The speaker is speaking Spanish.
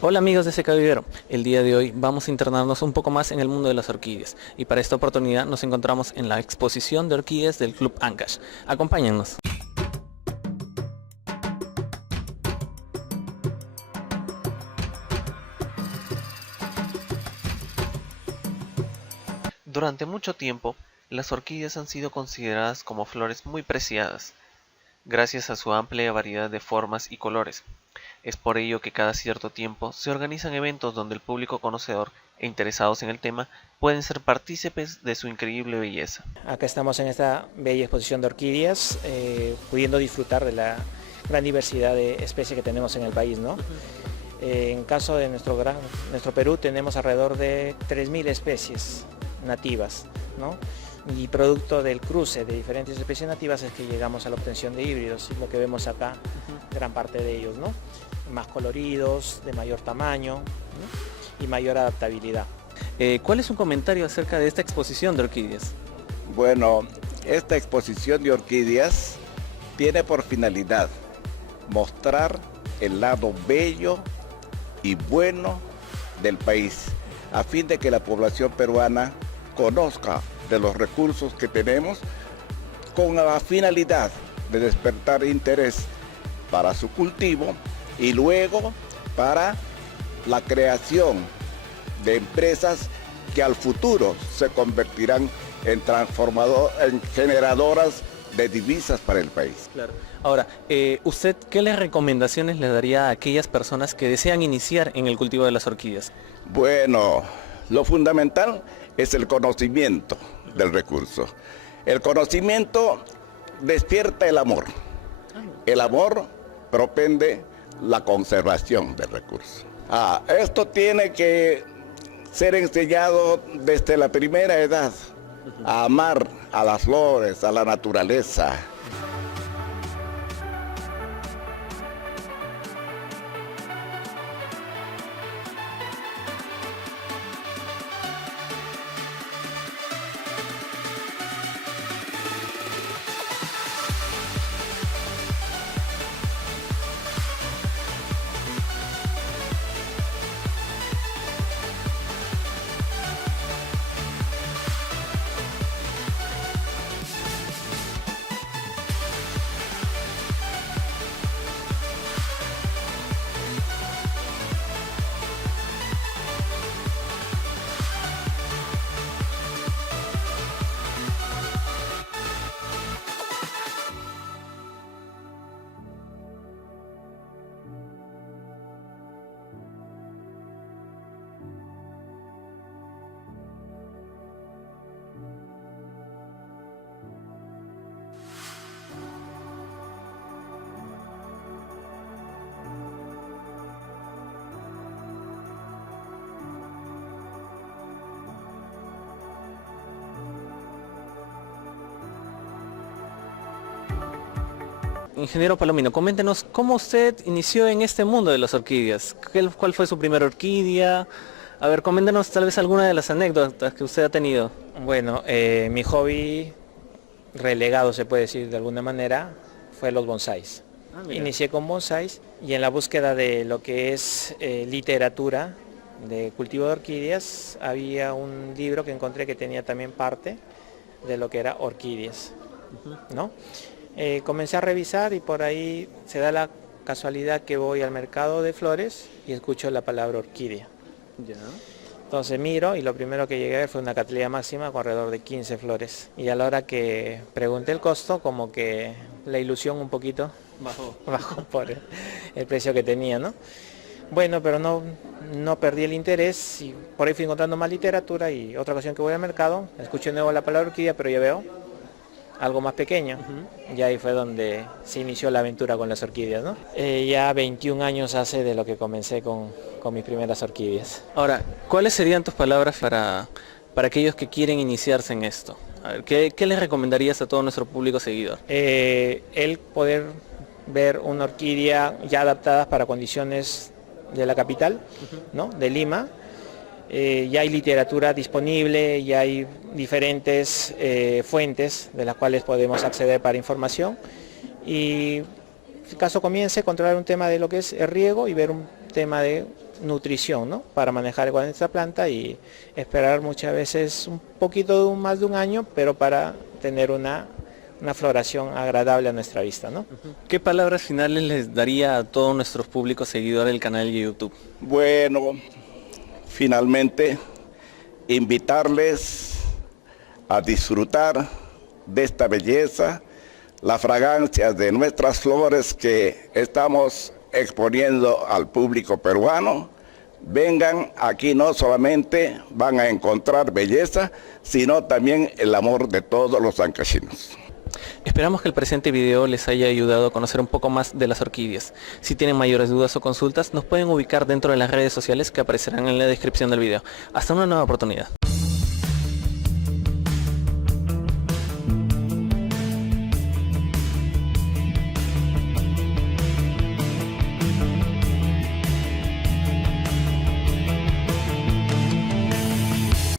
Hola amigos de Seca Vivero, el día de hoy vamos a internarnos un poco más en el mundo de las orquídeas y para esta oportunidad nos encontramos en la exposición de orquídeas del Club Ancash. Acompáñennos. Durante mucho tiempo, las orquídeas han sido consideradas como flores muy preciadas, gracias a su amplia variedad de formas y colores. Es por ello que cada cierto tiempo se organizan eventos donde el público conocedor e interesados en el tema pueden ser partícipes de su increíble belleza. Acá estamos en esta bella exposición de orquídeas, pudiendo disfrutar de la gran diversidad de especies que tenemos en el país, ¿no? En caso de nuestro Perú tenemos alrededor de 3.000 especies nativas, ¿no? Y producto del cruce de diferentes especies nativas es que llegamos a la obtención de híbridos, lo que vemos acá, gran parte de ellos, ¿no? Más coloridos, de mayor tamaño, ¿no? Y mayor adaptabilidad. ¿Cuál es su comentario acerca de esta exposición de orquídeas? Bueno, esta exposición de orquídeas tiene por finalidad mostrar el lado bello y bueno del país, a fin de que la población peruana conozca de los recursos que tenemos con la finalidad de despertar interés para su cultivo y luego para la creación de empresas que al futuro se convertirán en generadoras de divisas para el país. Claro. Ahora, ¿usted qué recomendaciones le daría a aquellas personas que desean iniciar en el cultivo de las orquídeas? Bueno, lo fundamental es el conocimiento del recurso. El conocimiento despierta el amor. El amor propende la conservación del recurso. Esto tiene que ser enseñado desde la primera edad, a amar a las flores, a la naturaleza. Ingeniero Palomino, coméntenos cómo usted inició en este mundo de las orquídeas. ¿Cuál fue su primera orquídea? A ver, coméntenos tal vez alguna de las anécdotas que usted ha tenido. Bueno, mi hobby relegado, se puede decir de alguna manera, fue los bonsáis. Inicié con bonsáis y en la búsqueda de lo que es literatura de cultivo de orquídeas, había un libro que encontré que tenía también parte de lo que era orquídeas, ¿no? Comencé a revisar y por ahí se da la casualidad que voy al mercado de flores y escucho la palabra orquídea. Ya. Entonces miro y lo primero que llegué a ver fue una cattleya máxima con alrededor de 15 flores. Y a la hora que pregunté el costo, como que la ilusión un poquito bajó por el precio que tenía, ¿no? Bueno, pero no perdí el interés y por ahí fui encontrando más literatura y otra ocasión que voy al mercado, escuché de nuevo la palabra orquídea, pero ya veo algo más pequeño. Y ahí fue donde se inició la aventura con las orquídeas, ¿no? Ya 21 años hace de lo que comencé con mis primeras orquídeas. Ahora, ¿cuáles serían tus palabras para aquellos que quieren iniciarse en esto? A ver, ¿qué les recomendarías a todo nuestro público seguidor? El poder ver una orquídea ya adaptada para condiciones de la capital, ¿no? De Lima. Ya hay literatura disponible, ya hay diferentes fuentes de las cuales podemos acceder para información y si caso comience a controlar un tema de lo que es el riego y ver un tema de nutrición, ¿no? Para manejar con esta planta y esperar muchas veces un poquito más de un año, pero para tener una floración agradable a nuestra vista, ¿no? ¿Qué palabras finales les daría a todos nuestros públicos seguidores del canal de YouTube? Bueno, finalmente invitarles a disfrutar de esta belleza, la fragancia de nuestras flores que estamos exponiendo al público peruano. Vengan aquí, no solamente van a encontrar belleza, sino también el amor de todos los ancachinos. Esperamos que el presente video les haya ayudado a conocer un poco más de las orquídeas. Si tienen mayores dudas o consultas, nos pueden ubicar dentro de las redes sociales que aparecerán en la descripción del video. Hasta una nueva oportunidad.